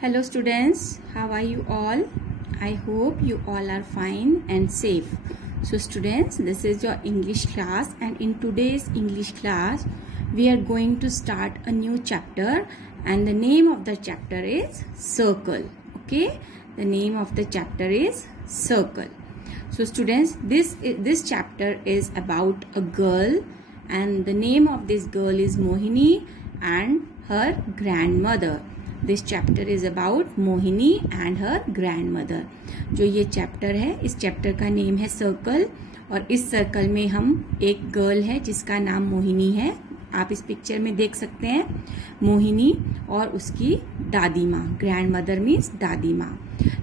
Hello students, how are you all? I hope you all are fine and safe. So students, this is your English class, and in today's English class we are going to start a new chapter, and the name of the chapter is circle. Okay, the name of the chapter is circle. So students, this chapter is about a girl, and the name of this girl is Mohini and her grandmother. This chapter is about Mohini and her grandmother. जो ये chapter है, इस chapter का name है circle, और इस circle में हम एक गर्ल है जिसका नाम मोहिनी है. आप इस पिक्चर में देख सकते हैं मोहिनी और उसकी दादी माँ. ग्रैंड मदर मीन्स दादी माँ.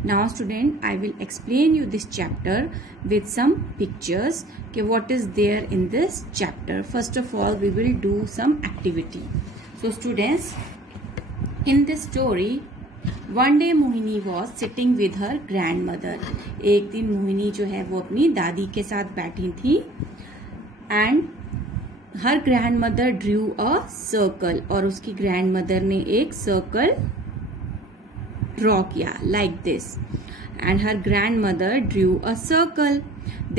Now student, I will explain you this chapter with some pictures कि what is there in this chapter. First of all we will do some activity. So students, in this story, one day Mohini was sitting with her grandmother. एक दिन मोहिनी जो है वो अपनी दादी के साथ बैठी थी, and her grandmother drew a circle, और उसकी grandmother ने एक circle draw किया like this, and her grandmother drew a circle.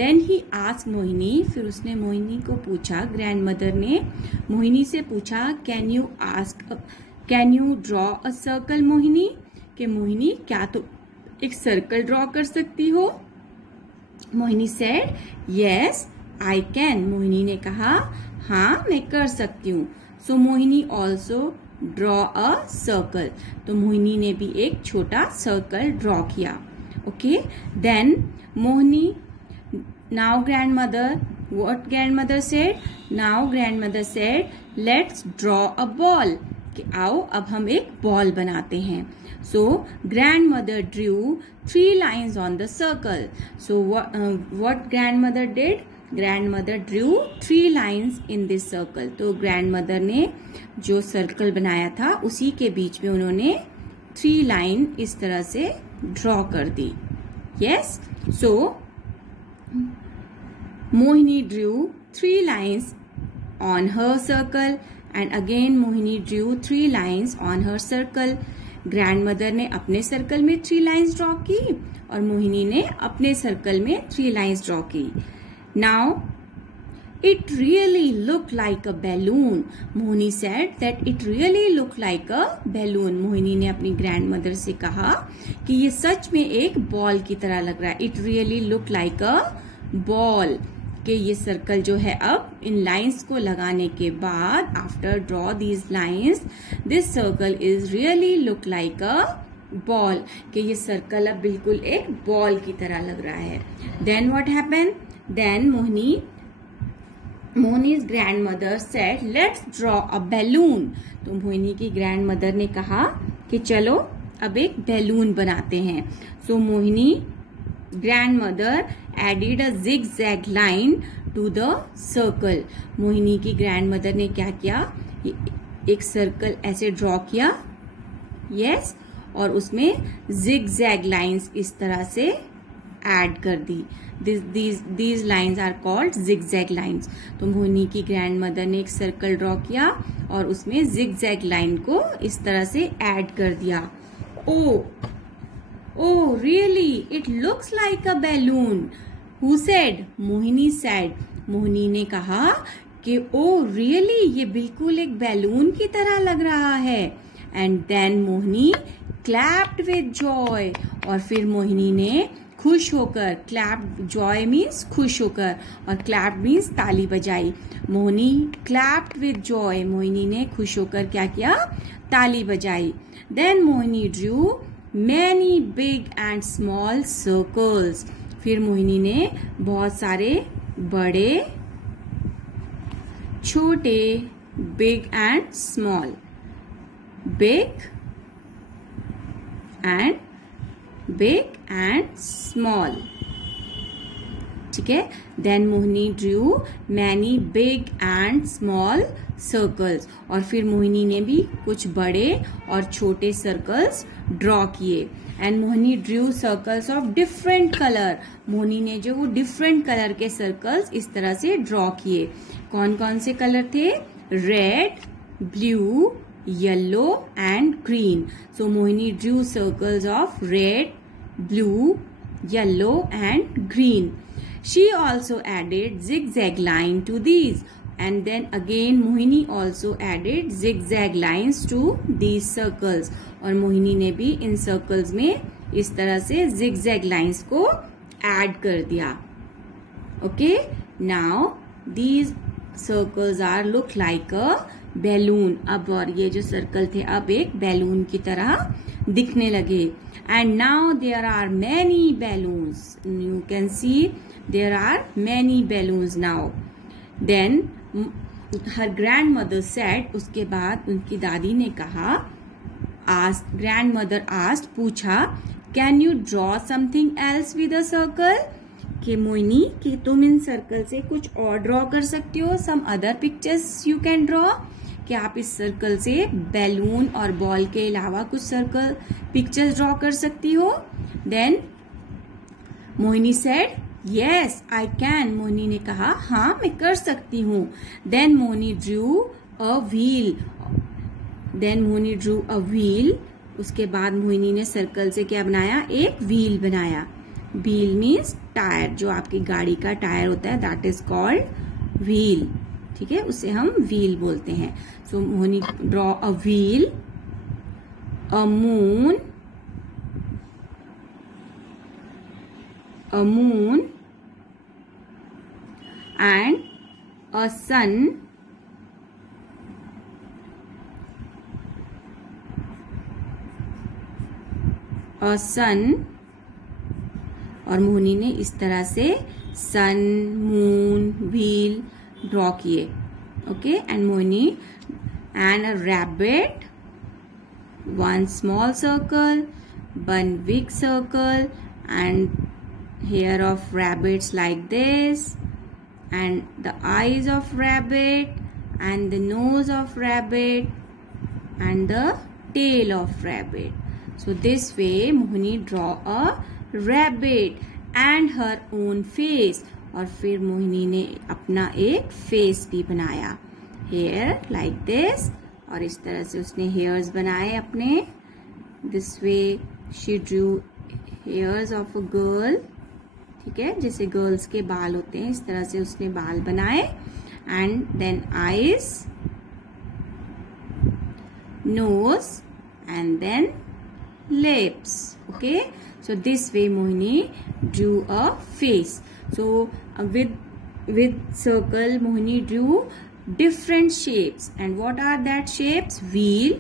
Then he asked Mohini, फिर उसने मोहिनी को पूछा, grandmother ने मोहिनी से पूछा, can you draw a circle Mohini, कि मोहिनी क्या तो एक सर्कल ड्रॉ कर सकती हो. Mohini said yes I can. Mohini ने कहा हाँ मैं कर सकती हूँ. So Mohini also draw a circle. तो मोहिनी ने भी एक छोटा सर्कल ड्रॉ किया. Okay, then Mohini, now grandmother, what grandmother said? Now grandmother said let's draw a ball, कि आओ अब हम एक बॉल बनाते हैं. So grand mother drew 3 lines on the circle. So what grand mother did? Grand mother drew 3 lines in this circle. तो grand mother ने जो सर्कल बनाया था उसी के बीच में उन्होंने 3 लाइन इस तरह से ड्रॉ कर दी. Yes, so Mohini drew 3 lines on her circle, and again Mohini drew 3 lines on her circle. Grandmother ने अपने सर्कल में 3 लाइन्स ड्रॉ की और मोहिनी ने अपने सर्कल में 3 लाइन्स ड्रॉ की. Now it really looked like a balloon. Mohini said that it really looked like a balloon. Mohini ने अपनी ग्रैंडमदर से कहा कि ये सच में एक बॉल की तरह लग रहा है. It really looked like a ball. कि ये सर्कल जो है अब इन लाइंस को लगाने के बाद, after draw these lines, this circle is really look like a ball, कि ये सर्कल अब बिल्कुल एक बॉल की तरह लग रहा है. Then what happened? Then Mohini's grandmother said let's draw a balloon. तो मोहिनी की ग्रैंडमदर ने कहा कि चलो अब एक बैलून बनाते हैं. So Mohini grandmother added a zigzag line to the circle. Mohini की ग्रैंडमदर ने क्या किया? एक सर्कल ऐसे ड्रॉ किया. यस, और उसमें zigzag लाइंस इस तरह से ऐड कर दी. these lines are called zigzag lines. तो मोहिनी की ग्रैंडमदर ने एक सर्कल ड्रॉ किया और उसमें zigzag लाइन को इस तरह से ऐड कर दिया. Oh, really? It looks like a balloon. Who said? Mohini said. Mohini ने कहा कि oh, really? ये बिल्कुल एक बैलून की तरह लग रहा है. And then Mohini clapped with joy. और फिर मोहिनी ने खुश होकर, clapped, joy means खुश होकर, और clapped means ताली बजाई. Mohini clapped with joy. Mohini ने खुश होकर क्या किया? ताली बजाई. Then Mohini drew many big and small circles. फिर मोहिनी ने बहुत सारे बड़े छोटे, big and small, big and small, ठीक है. Then Mohini drew many big and small circles, और फिर मोहिनी ने भी कुछ बड़े और छोटे सर्कल्स ड्रॉ किए. And Mohini drew circles of different colour. Mohini ने जो वो डिफरेंट कलर के सर्कल्स इस तरह से ड्रॉ किए. कौन कौन से कलर थे? Red, blue, yellow and green. So Mohini drew circles of red, blue, yellow and green. She also added zigzag line to these, and then again Mohini also added zigzag lines to these circles. और मोहिनी ने भी इन circles में इस तरह से zigzag lines को add कर दिया. Okay, now these circles are look like a balloon. अब और ये जो सर्कल थे अब एक बैलून की तरह दिखने लगे. And now there are many balloons. You can see there are many balloons now. Then her grandmother said, उसके बाद उनकी दादी ने कहा, asked, grandmother asked, पूछा, can you draw something else with a circle? कि मोहिनी कि तुम इन सर्कल से कुछ और ड्रॉ कर सकती हो. Some other pictures you can draw. कि आप इस सर्कल से बैलून और बॉल के अलावा कुछ सर्कल पिक्चर्स ड्रॉ कर सकती हो. Then Mohini said yes I can. Mohini ने कहा हाँ मैं कर सकती हूँ. Then Mohini drew a wheel. उसके बाद मोहिनी ने सर्कल से क्या बनाया, एक व्हील बनाया. व्हील मीन्स टायर, जो आपकी गाड़ी का टायर होता है, दैट इज कॉल्ड व्हील. ठीक है, उसे हम व्हील बोलते हैं. So Mohini draw a wheel, a moon and a sun. और मोहिनी ने इस तरह से सन, मून, व्हील ड्रॉ किए. Okay, and Mohini and a rabbit, one small circle, one big circle, and hair of rabbits like this, and the eyes of rabbit, and the nose of rabbit, and the tail of rabbit. So this way Mohini draw a rabbit and her own face. और फिर मोहिनी ने अपना एक face भी बनाया. Hair like this, और इस तरह से उसने हेयर्स बनाए अपने. This way she Drew hairs of a girl. ठीक है, जैसे गर्ल्स के बाल होते हैं इस तरह से उसने बाल बनाए. And then eyes, nose, and then lips. Okay, so this way Mohini drew a face. So with circle Mohini drew different shapes. And what are that shapes? Wheel,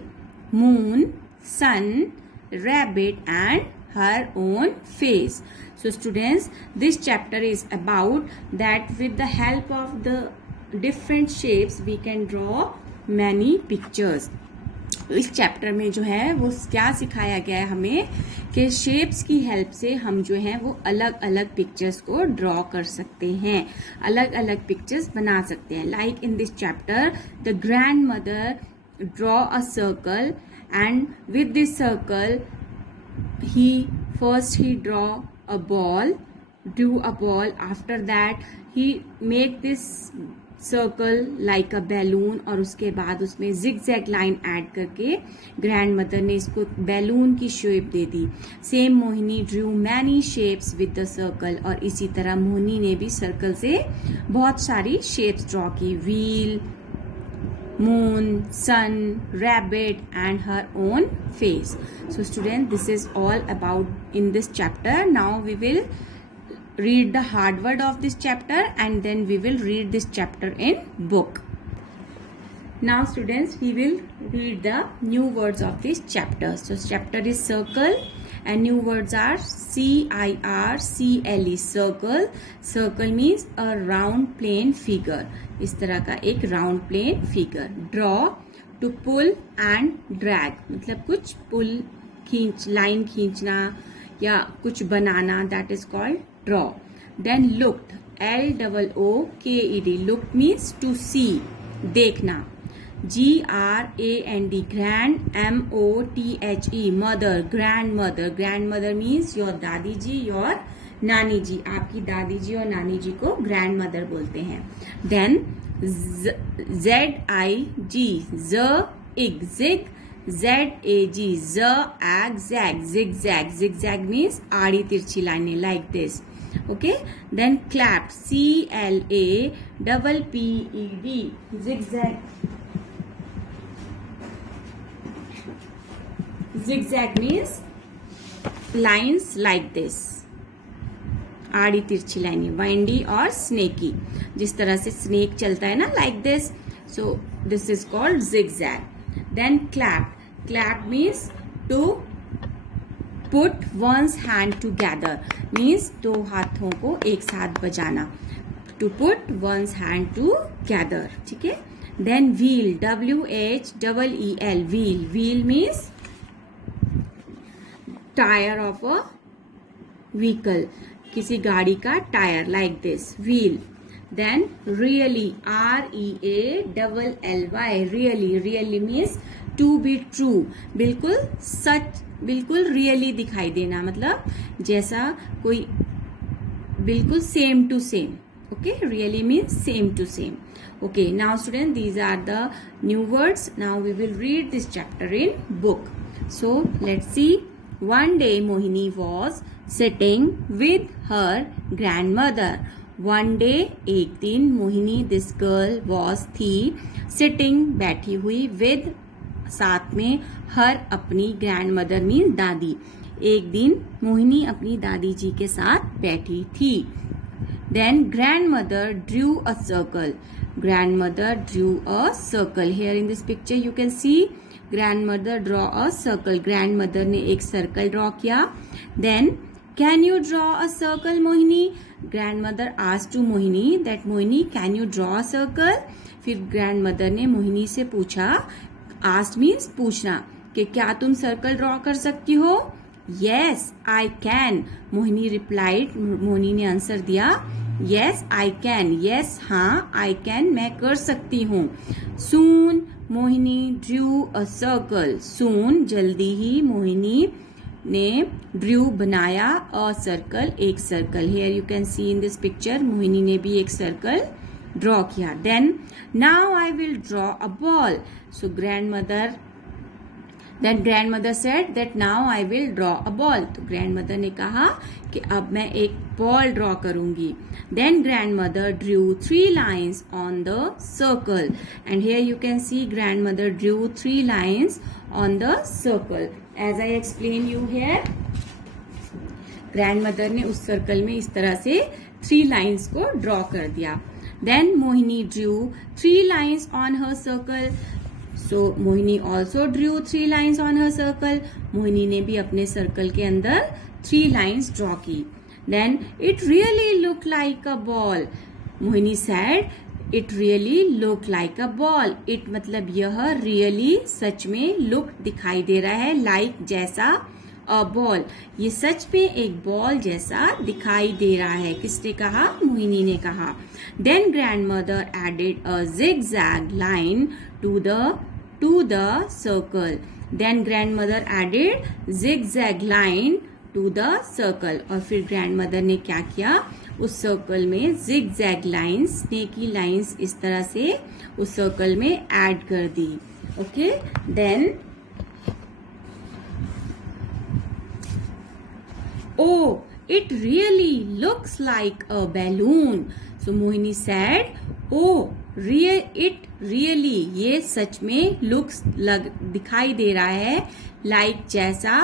moon, sun, rabbit, and her own face. So students, this chapter is about that with the help of the different shapes we can draw many pictures. इस chapter में जो है वो क्या सिखाया गया है हमें कि शेप्स की हेल्प से हम जो है वो अलग अलग पिक्चर्स को ड्रॉ कर सकते हैं, अलग अलग पिक्चर्स बना सकते हैं. Like in this chapter the grand mother draw a circle, and with this circle he draw a ball, drew a ball. After that he make this circle like a balloon, और उसके बाद उसमें zigzag line add करके grand mother ने इसको balloon की shape they the. Same Mohini drew many shapes with the circle, और इसी तरह मोहिनी ने भी सर्कल से बहुत सारी शेप्स ड्रॉ की. Wheel, moon, sun, rabbit, and her own face. So student, this is all about in this chapter. Now we will read the hard word of this chapter, and then we will read this chapter in book. Now students, we will read the new words of this chapter. So chapter is circle, and new words are circle. circle. Circle means a round plane figure. इस तरह का एक round plane figure. Draw, to pull and drag, मतलब कुछ pull, line खींचना या कुछ बनाना, that is called draw. Then looked, LOOKED, looked means to see, देखना. GRAND, grand, MOTHE, mother, grandmother. Grandmother means your दादी जी, your नानी जी. आपकी दादी जी और नानी जी को grandmother बोलते हैं. Then ZIG, ig, zig, Z-A-G, z-ag, zag, zigzag. Zigzag means आड़ी तिरछी लाइनें, like this. Okay, then clapped, C-L-A-P-P-E-D, zigzag. Zigzag means lines like this, आड़ी तिरछी लाइनें, वाइंडी और स्नेकी, जिस तरह से स्नेक चलता है ना, like this. So this is called zigzag. Then clapped. Clap means to put one's hand together, means दो हाथों को एक साथ बजाना, to put one's hand together. ठीक है. Then wheel, W-H-E-E-L, wheel. Wheel means tire of a vehicle, किसी गाड़ी का tyre, like this, wheel. Then really, R-E-A-L-L-Y, really. Really means to be true, बिल्कुल सच, बिल्कुल रियली दिखाई देना, मतलब जैसा कोई, बिल्कुल same to same. Okay, really means same to same. Okay, now student, these are the new words. Now we will read this chapter in book. So let's see. One day Mohini was sitting with her grandmother. One day, एक दिन, Mohini this girl was थी, sitting बैठी हुई, with साथ में, हर अपनी grand mother mean दादी. एक दिन मोहिनी अपनी दादी जी के साथ बैठी थी. Then grand mother drew a circle. Grand mother drew a circle. Here in this picture you can see grandmother draw a circle. Grandmother ने एक सर्कल ड्रॉ किया. Then can you draw a circle Mohini. Grandmother asked to Mohini that Mohini can you draw a circle. फिर grandmother ने मोहिनी से पूछा, asked means पूछना, कि क्या तुम सर्कल ड्रॉ कर सकती हो. Yes I can, Mohini replied. Mohini ने आंसर दिया, यस आई कैन. यस हाँ, आई कैन, मैं कर सकती हूँ. Soon Mohini drew a circle. Soon जल्दी ही, मोहिनी ने ड्रू बनाया, अ सर्कल एक सर्कल. Here you can see in this picture, Mohini ने भी एक सर्कल ड्रॉ किया. Then now I will draw a ball. So grandmother said that now I will draw a ball. तो ग्रैंडमदर ने कहा कि अब मैं एक बॉल ड्रॉ करूंगी. Then grandmother drew 3 lines on the circle. And here you can see grandmother drew 3 lines on the circle. As I explain you here, grandmother ने उस सर्कल में इस तरह से 3 लाइन्स को ड्रॉ कर दिया. Then Mohini drew 3 lines on her circle. So Mohini also drew 3 lines on her circle. Mohini ने भी अपने सर्कल के अंदर 3 lines ड्रॉ की. Then it really looked like a ball. Mohini said, it really looked like a ball. It मतलब यह really सच में look दिखाई दे रहा है, like जैसा, अ बॉल ये सच में एक बॉल जैसा दिखाई दे रहा है. किसने कहा? मोहिनी ने कहा. Then grandmother added a zigzag line to the circle. Then grandmother added zigzag line to the circle. और फिर ग्रैंडमदर ने क्या किया? उस सर्कल में zigzag लाइन्स, स्नेकी लाइन्स इस तरह से उस सर्कल में ऐड कर दी. Okay, then oh, it really looks like a balloon. So Mohini said, oh, it really, ये सच में looks दिखाई दे रहा है, like जैसा,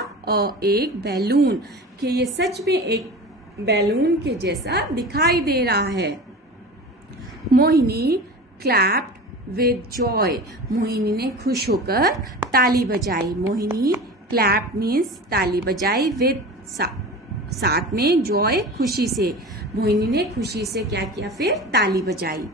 एक बैलून, कि ये सच में एक बैलून के जैसा दिखाई दे रहा है. Mohini clapped with joy. Mohini ने खुश होकर ताली बजाई. मोहिनी clapped means ताली बजाई, with साथ में, जॉय खुशी से. मोहिनी ने खुशी से क्या किया? फिर ताली बजाई.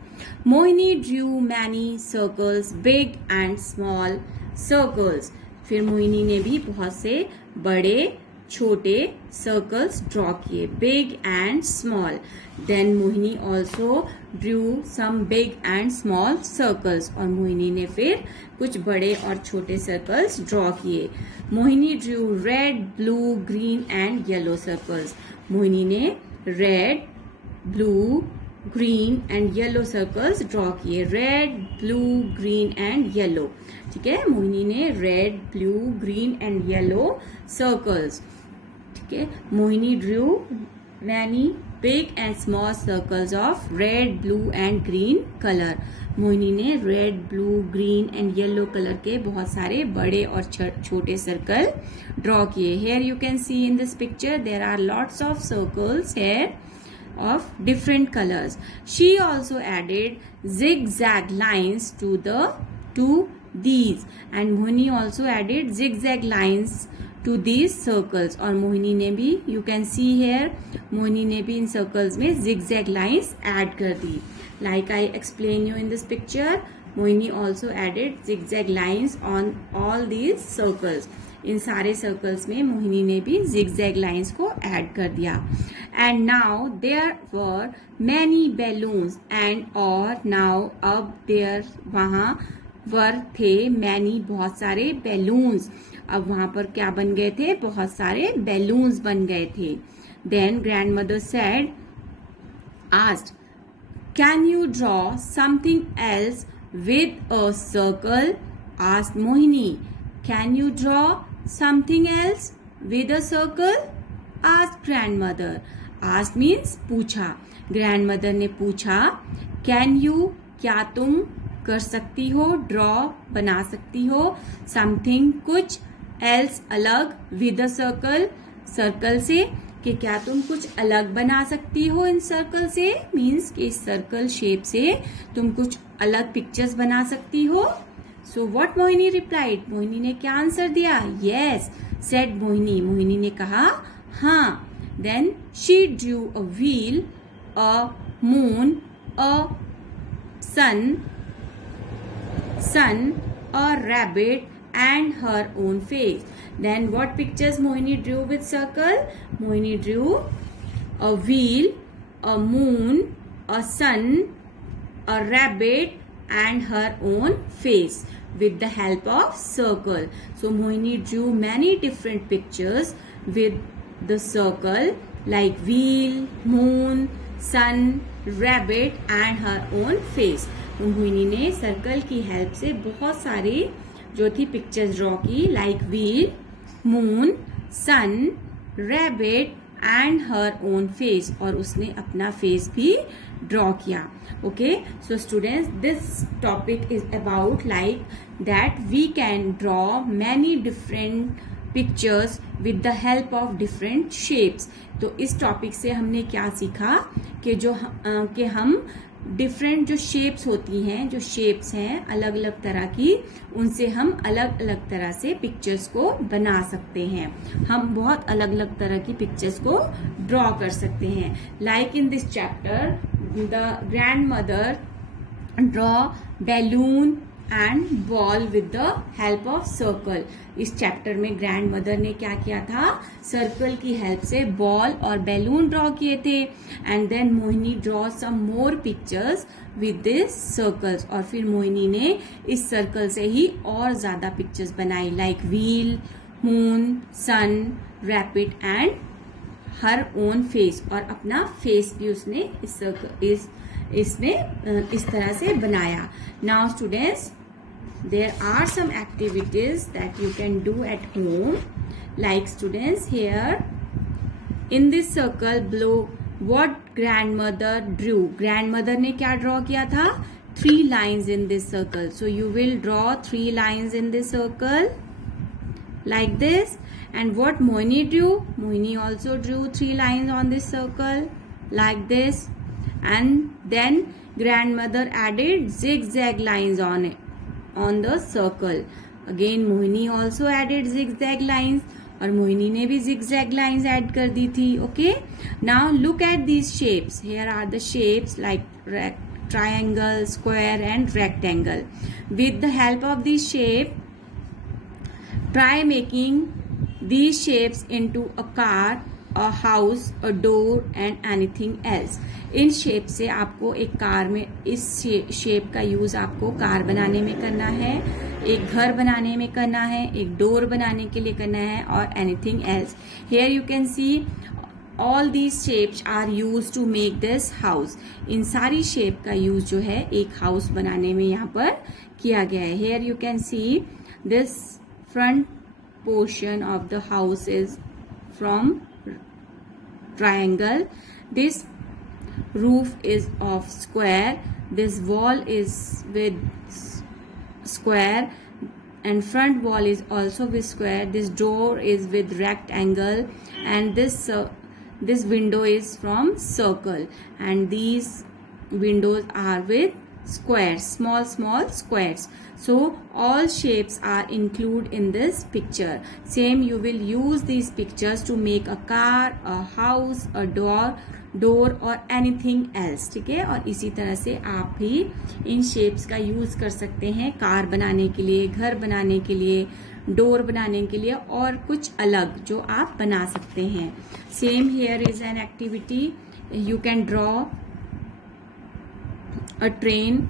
Mohini drew many circles, big and small circles. फिर मोहिनी ने भी बहुत से बड़े छोटे सर्कल्स ड्रॉ किए, big and small. Then Mohini also drew some big and small circles. और मोहिनी ने फिर कुछ बड़े और छोटे सर्कल्स ड्रॉ किए. Mohini drew red, blue, green and yellow circles. Mohini ने red, blue, green and yellow circles draw किए, red blue green and yellow. ठीक है, मोहिनी ने red blue green and yellow circles. ठीक है, Mohini drew many big and small circles of red blue and green colour. Mohini ने red blue green and yellow colour के बहुत सारे बड़े और छोटे सर्कल ड्रॉ किए। Hair you can see in this picture there are lots of circles here of different colors. She also added zigzag lines to these, and Mohini also added zigzag lines to these circles. और मोहिनी ने भी, you can see here, Mohini ने भी इन circles में zigzag lines add कर दी. Like I explain you in this picture, Mohini also added zigzag lines on all these circles. इन सारे circles में मोहिनी ने भी zigzag lines को ऐड कर दिया। And now there were many balloons and और नाउ अब देयर वहां वर थे मैनी बहुत सारे बैलून्स। अब वहां पर क्या बन गए थे? बहुत सारे बैलून्स बन गए थे। Then grandmother said asked can you draw something else with a circle? Asked Mohini can you draw something else with a circle? asked grandmother. Asked means पूछा। grandmother ने पूछा can you, क्या तुम कर सकती हो, draw बना सकती हो, something कुछ, else अलग, with a circle circle से, कि क्या तुम कुछ अलग बना सकती हो इन सर्कल से, मीन्स कि इस सर्कल शेप से तुम कुछ अलग पिक्चर्स बना सकती हो। So what Mohini replied? Mohini ने क्या आंसर दिया? Yes, said Mohini. मोहिनी ने कहा हाँ। Then she drew a wheel, a moon, a sun, a rabbit, and her own face. Then what pictures Mohini drew with circle? Mohini drew a wheel, a moon, a sun, a rabbit, and her own face with the help of circle. So Mohini drew many different pictures with the circle like wheel, moon, sun, rabbit and her own face. Mohini ने circle की help से बहुत सारी जो थी pictures draw की, like wheel, moon, sun, rabbit and her own face, और उसने अपना फेस भी ड्रॉ किया। Okay, so students, this topic is about like that we can draw many different pictures with the help of different shapes. तो इस topic से हमने क्या सीखा कि हम डिफरेंट जो शेप्स होती हैं, जो शेप्स हैं अलग अलग तरह की, उनसे हम अलग अलग तरह से पिक्चर्स को बना सकते हैं। हम बहुत अलग अलग तरह की पिक्चर्स को ड्रॉ कर सकते हैं। Like in this chapter the grandmother draw balloon and ball with the help of circle. इस चैप्टर में ग्रैंड मदर ने क्या किया था? सर्कल की हेल्प से बॉल और बैलून ड्रॉ किए थे। And then Mohini draw some more pictures with this circles, और फिर मोहिनी ने इस सर्कल से ही और ज्यादा पिक्चर्स बनाई, like wheel, moon, sun, rapid and her own face, और अपना फेस भी उसने इसमें इस तरह से बनाया। Now students, there are some activities that you can do at home, like students here in this circle below what grandmother drew. grandmother ने क्या draw किया था? 3 lines in this circle. So you will draw 3 lines in this circle like this. And what Mohini drew? Mohini also drew 3 lines on this circle like this. And then grandmother added zigzag lines on it, on the circle. Again Mohini also added zigzag lines, और मोहिनी ने भी zigzag lines add कर दी थी। Okay, now look at these shapes. Here are the shapes like triangle, square and rectangle. With the help of this shape, try making these shapes into a car, a house, a door and anything else. In shape से आपको एक car में, इस shape का use आपको car बनाने में करना है, एक घर बनाने में करना है, एक डोर बनाने के लिए करना है, और anything else. Here you can see all these shapes are use to make this house. इन सारी शेप का यूज जो है एक हाउस बनाने में यहाँ पर किया गया है. Here you can see this front portion of the house is from triangle. This roof is of square. This wall is with square and front wall is also with square. This door is with rectangle and this window is from circle and these windows are with squares, small squares. So all shapes are included in this picture. Same you will use these pictures to make a car, a house, a door or anything else. ठीक है. और इसी तरह से आप भी इन shapes का use कर सकते हैं कार बनाने के लिए, घर बनाने के लिए, डोर बनाने के लिए और कुछ अलग जो आप बना सकते हैं. Same here is an activity. You can draw a train.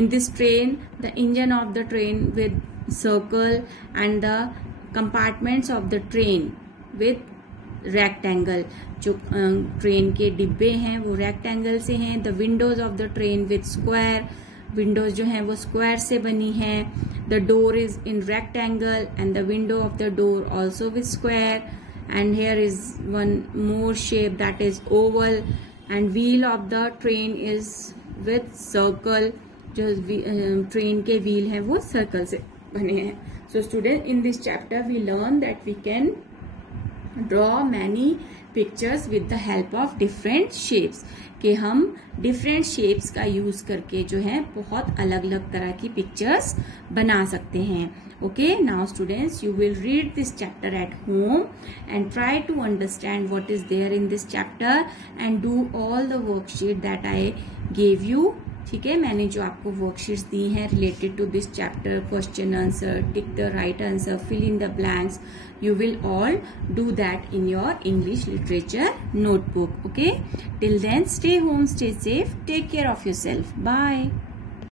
In this train, the engine of the train with circle and the compartments of the train with rectangle. जो ट्रेन के डिब्बे हैं वो रेक्टेंगल से हैं. The windows of the train with square. Windows जो हैं वो स्क्वायर से बनी हैं. The door is in rectangle and the window of the door also with square. And here is one more shape that is oval. And wheel of the train is with circle. जो train के wheel हैं वो circle से बने हैं. So student, in this chapter we learn that we can draw many pictures with the help of different shapes. कि हम different shapes का यूज करके जो है बहुत अलग अलग तरह की पिक्चर्स बना सकते हैं. Okay, now students, you will read this chapter at home and try to understand what is there in this chapter and do all the worksheet that I gave you. ठीक है, मैंने जो आपको वर्कशीट्स दी हैं related to this chapter, question answer, tick the right answer, fill in the blanks, you will all do that in your English literature notebook. Okay, till then, stay home, stay safe, take care of yourself. Bye.